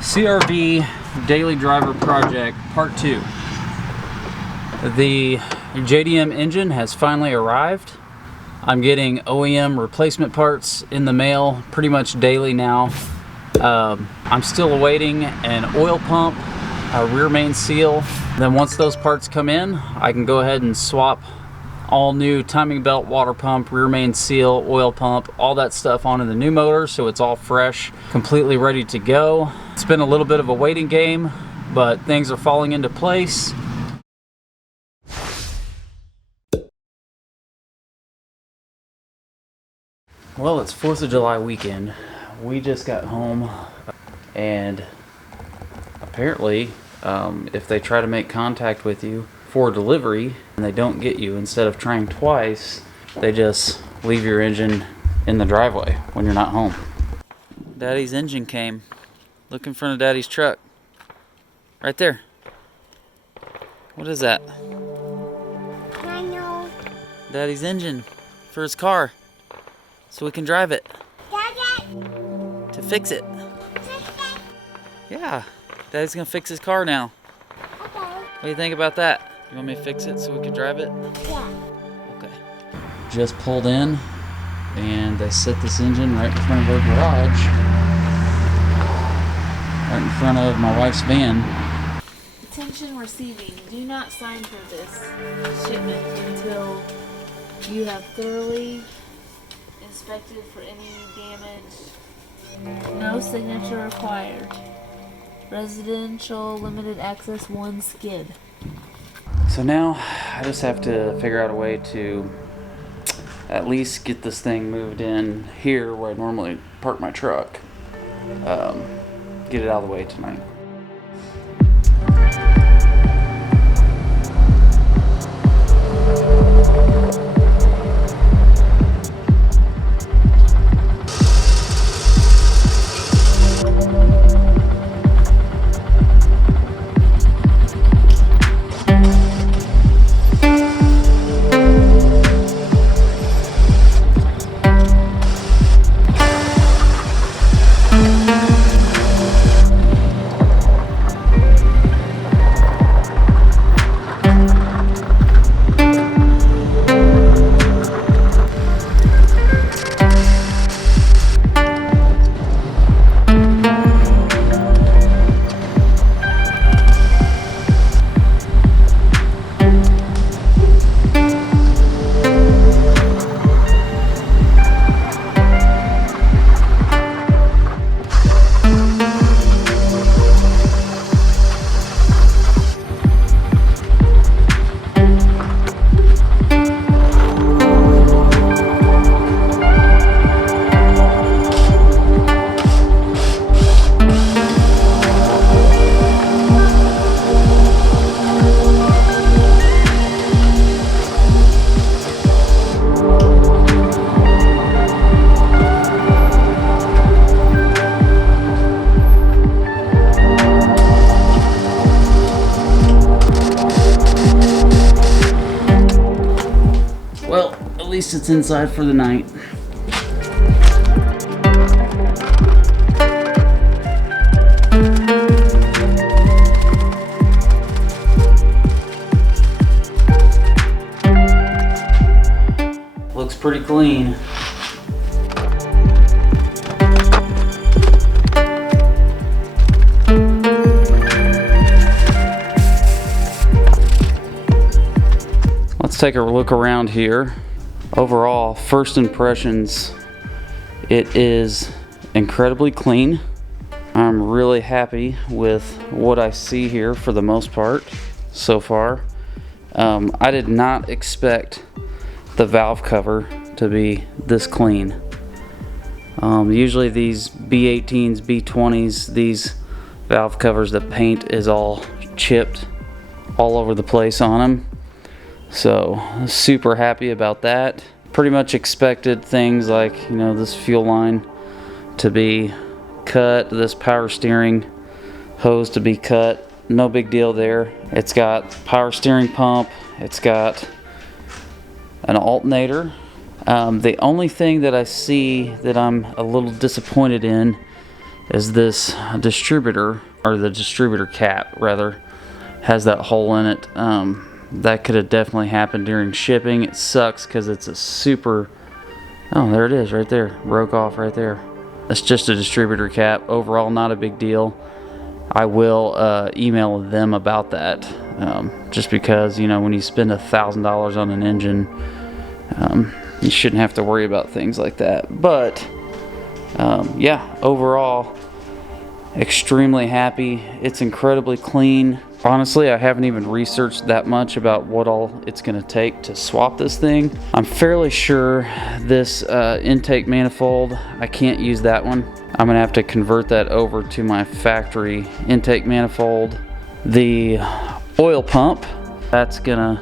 CRV Daily Driver Project Part 2. The JDM engine has finally arrived. I'm getting OEM replacement parts in the mail pretty much daily now. I'm still awaiting an oil pump, a rear main seal. Then once those parts come in, I can go ahead and swap all new timing belt, water pump, rear main seal, oil pump, all that stuff onto the new motor, so it's all fresh, completely ready to go. It's been a little bit of a waiting game, but things are falling into place. Well, it's 4th of July weekend. We just got home, and apparently if they try to make contact with you for delivery and they don't get you, instead of trying twice, they just leave your engine in the driveway when you're not home. Daddy's engine came. Look in front of Daddy's truck. Right there. What is that? I know. Daddy's engine for his car, so we can drive it. Dad, To fix it. fix it. Yeah, Daddy's gonna fix his car now. Okay. What do you think about that? You want me to fix it so we can drive it? Yeah. Okay. Just pulled in, and they set this engine right in front of our garage, right in front of my wife's van. Attention receiving. Do not sign for this shipment until you have thoroughly inspected for any damage. No signature required. Residential limited access 1 skid. So now I just have to figure out a way to at least get this thing moved in here where I normally park my truck. Get it out of the way tonight. Well, at least it's inside for the night. Looks pretty clean. Let's take a look around here. Overall, first impressions, it is incredibly clean. I'm really happy with what I see here for the most part so far. I did not expect the valve cover to be this clean. Usually these B18s, B20s, these valve covers, the paint is all chipped all over the place on them. So super happy about that. Pretty much expected things like, you know, this fuel line to be cut, this power steering hose to be cut. No big deal there. It's got power steering pump, it's got an alternator. The only thing that I see that I'm a little disappointed in is this distributor, or the distributor cap rather, has that hole in it. That could have definitely happened during shipping. It sucks because it's a super, oh, there it is right there, broke off right there. It's just a distributor cap. Overall, not a big deal. I will email them about that, just because, you know, when you spend $1,000 on an engine, you shouldn't have to worry about things like that. But yeah, overall, extremely happy. It's incredibly clean. Honestly, I haven't even researched that much about what all it's going to take to swap this thing. I'm fairly sure this intake manifold, I can't use that one. I'm going to have to convert that over to my factory intake manifold. The oil pump, that's going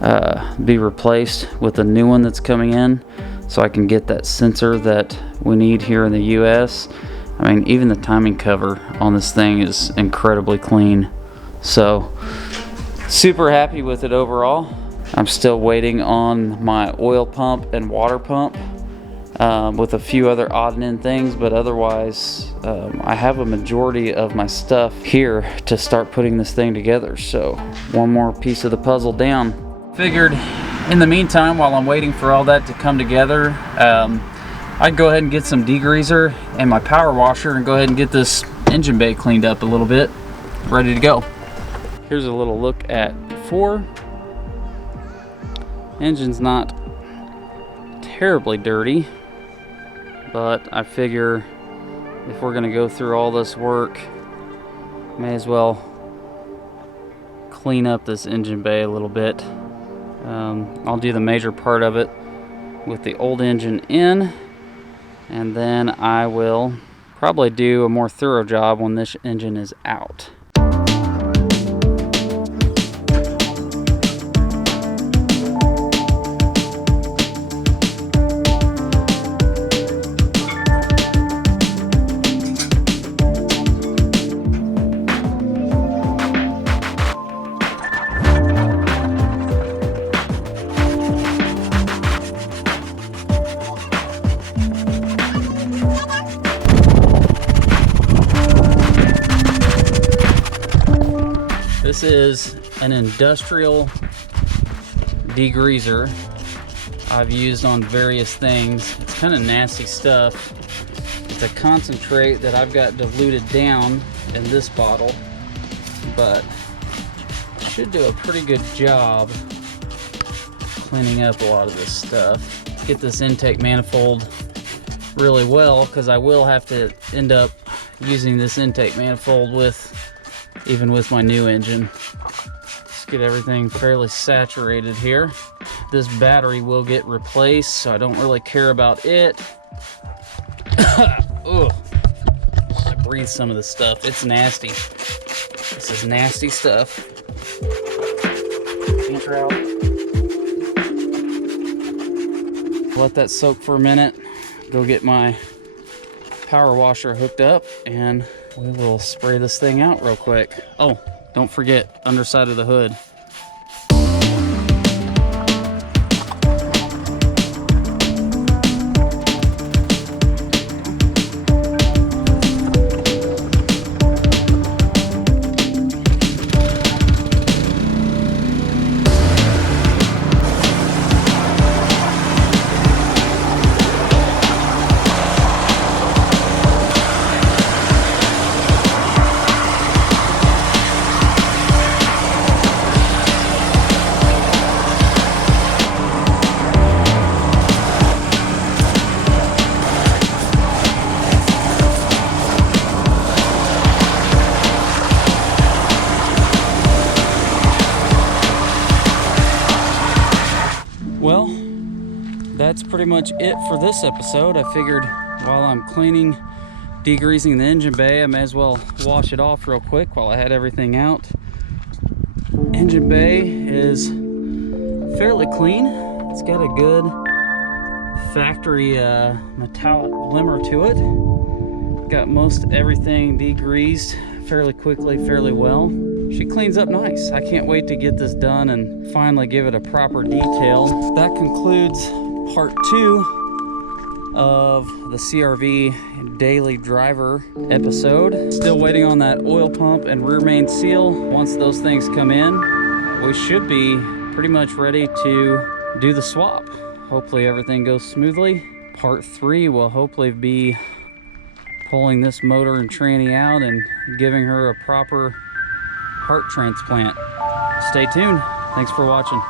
to be replaced with a new one that's coming in, so I can get that sensor that we need here in the US. I mean, even the timing cover on this thing is incredibly clean. So, super happy with it overall. I'm still waiting on my oil pump and water pump with a few other odd and end things, but otherwise, I have a majority of my stuff here to start putting this thing together. So, one more piece of the puzzle down. Figured in the meantime, while I'm waiting for all that to come together, I'd go ahead and get some degreaser and my power washer and go ahead and get this engine bay cleaned up a little bit, ready to go. Here's a little look at before. Engine's not terribly dirty, but I figure if we're gonna go through all this work, may as well clean up this engine bay a little bit. I'll do the major part of it with the old engine in, and then I will probably do a more thorough job when this engine is out. This is an industrial degreaser I've used on various things. It's kind of nasty stuff. It's a concentrate that I've got diluted down in this bottle, but it should do a pretty good job cleaning up a lot of this stuff. Get this intake manifold really well, because I will have to end up using this intake manifold even with my new engine. Let's get everything fairly saturated here. This battery will get replaced, so I don't really care about it. Ugh. I breathe some of this stuff. It's nasty. This is nasty stuff. Enter out. Let that soak for a minute. Go get my power washer hooked up, and we will spray this thing out real quick. Oh, don't forget, underside of the hood. Well, that's pretty much it for this episode. I figured while I'm cleaning, degreasing the engine bay, I may as well wash it off real quick while I had everything out. Engine bay is fairly clean. It's got a good factory metallic glimmer to it. Got most everything degreased fairly quickly, fairly well. She cleans up nice. I can't wait to get this done and finally give it a proper detail. That concludes part 2 of the CRV daily driver episode. Still waiting on that oil pump and rear main seal. Once those things come in, we should be pretty much ready to do the swap. Hopefully everything goes smoothly. Part 3 will hopefully be pulling this motor and tranny out and giving her a proper heart transplant. Stay tuned. Thanks for watching.